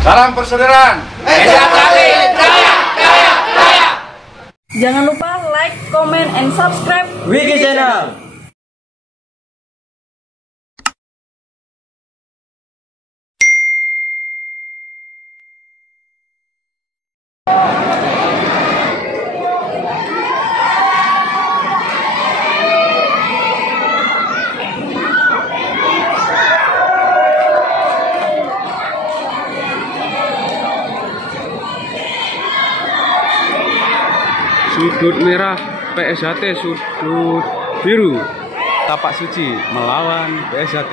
Salam persaudaraan. Jangan lupa like, comment, and subscribe Wiki Channel. Sudut merah PSHT, sudut biru Tapak Suci melawan PSHT.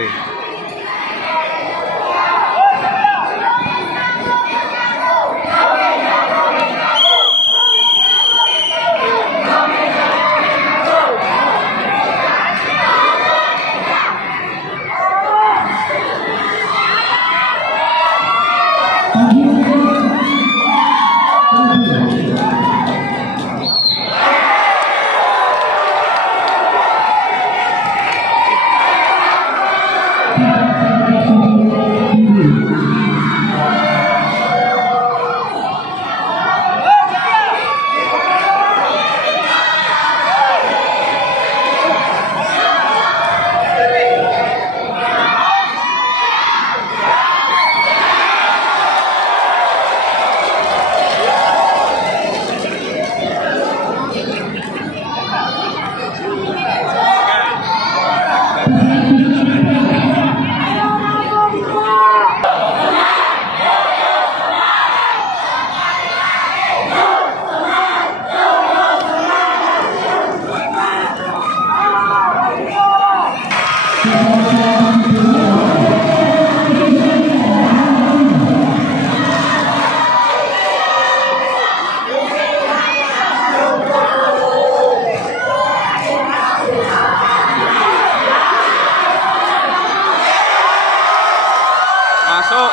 Masuk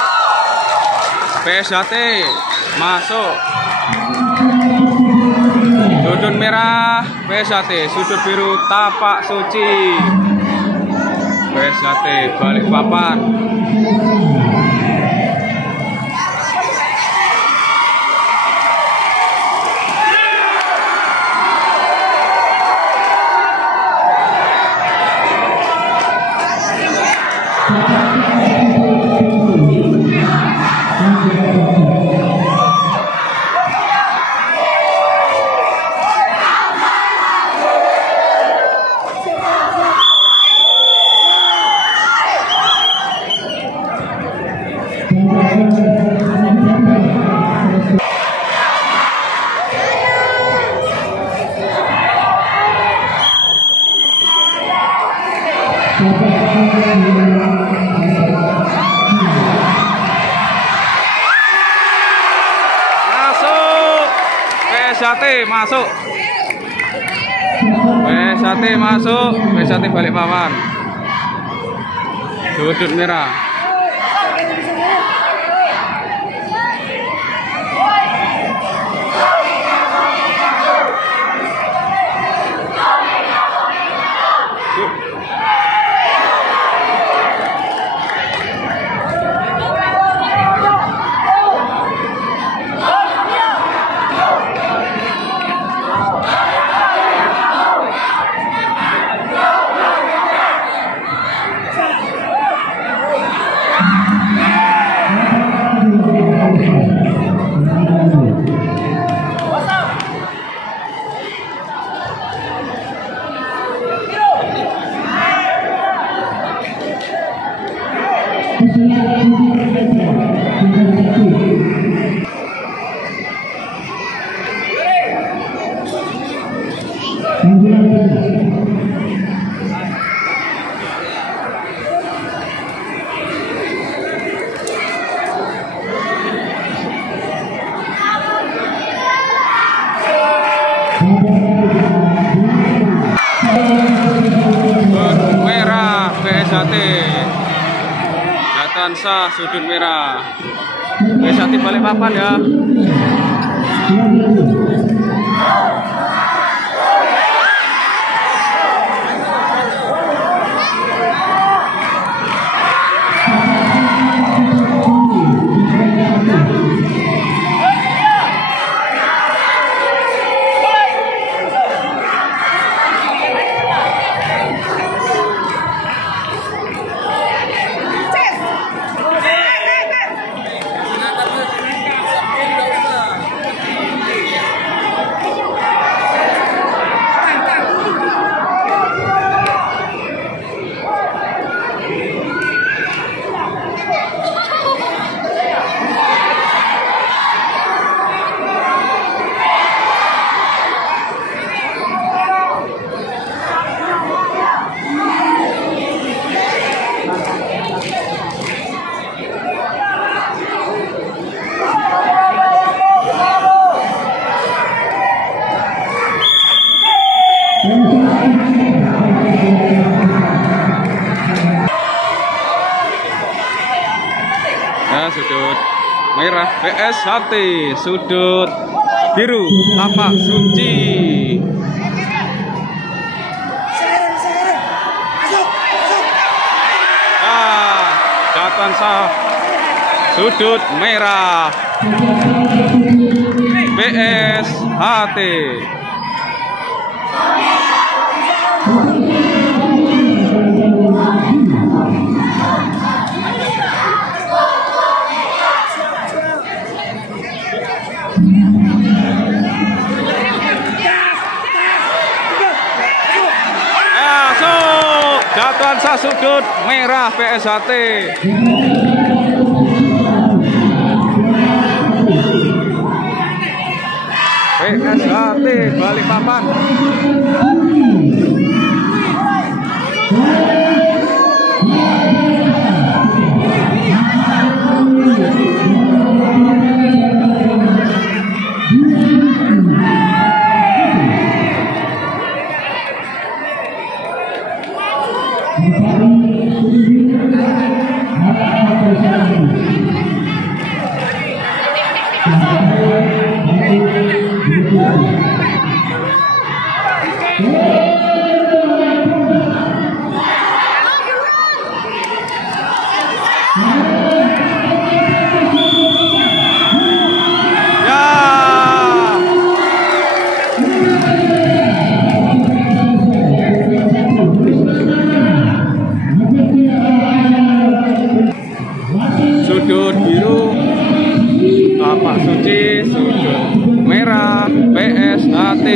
PSHT, masuk sudut merah PSHT, sudut biru Tapak Suci PSHT Balikpapan. PSHT masuk, PSHT masuk, PSHT Balikpapan, sudut merah. Sudut merah PSHT Jatansa, sudut merah PSHT Balikpapan ya. merah PSHT, sudut biru Tapak Suci. Jatuhan sah sudut merah PSHT. Jatuhan sah sudut merah PSHT. PSHT Balikpapan. Sudut biru Tapak Suci, sudut merah PSHT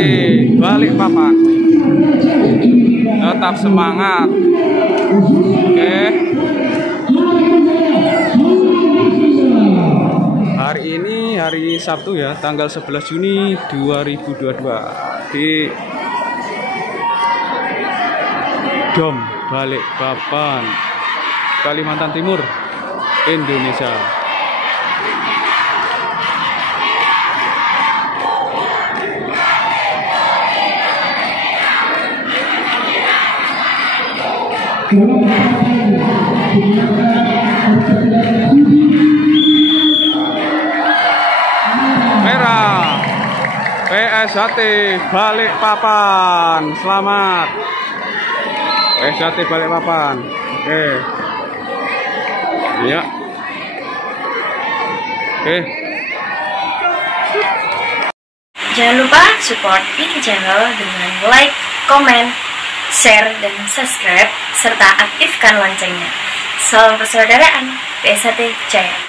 Balikpapan. Tetap semangat. Oke. Hari ini hari Sabtu ya, tanggal 11 Juni 2022 di Dom Balikpapan, Kalimantan Timur, Indonesia. Merah PSHT Balikpapan. Selamat PSHT Balikpapan. Oke. Ya. Oke. Jangan lupa support ini channel dengan like, komen, share, dan subscribe, serta aktifkan loncengnya. Salam persaudaraan, PSHT Jaya.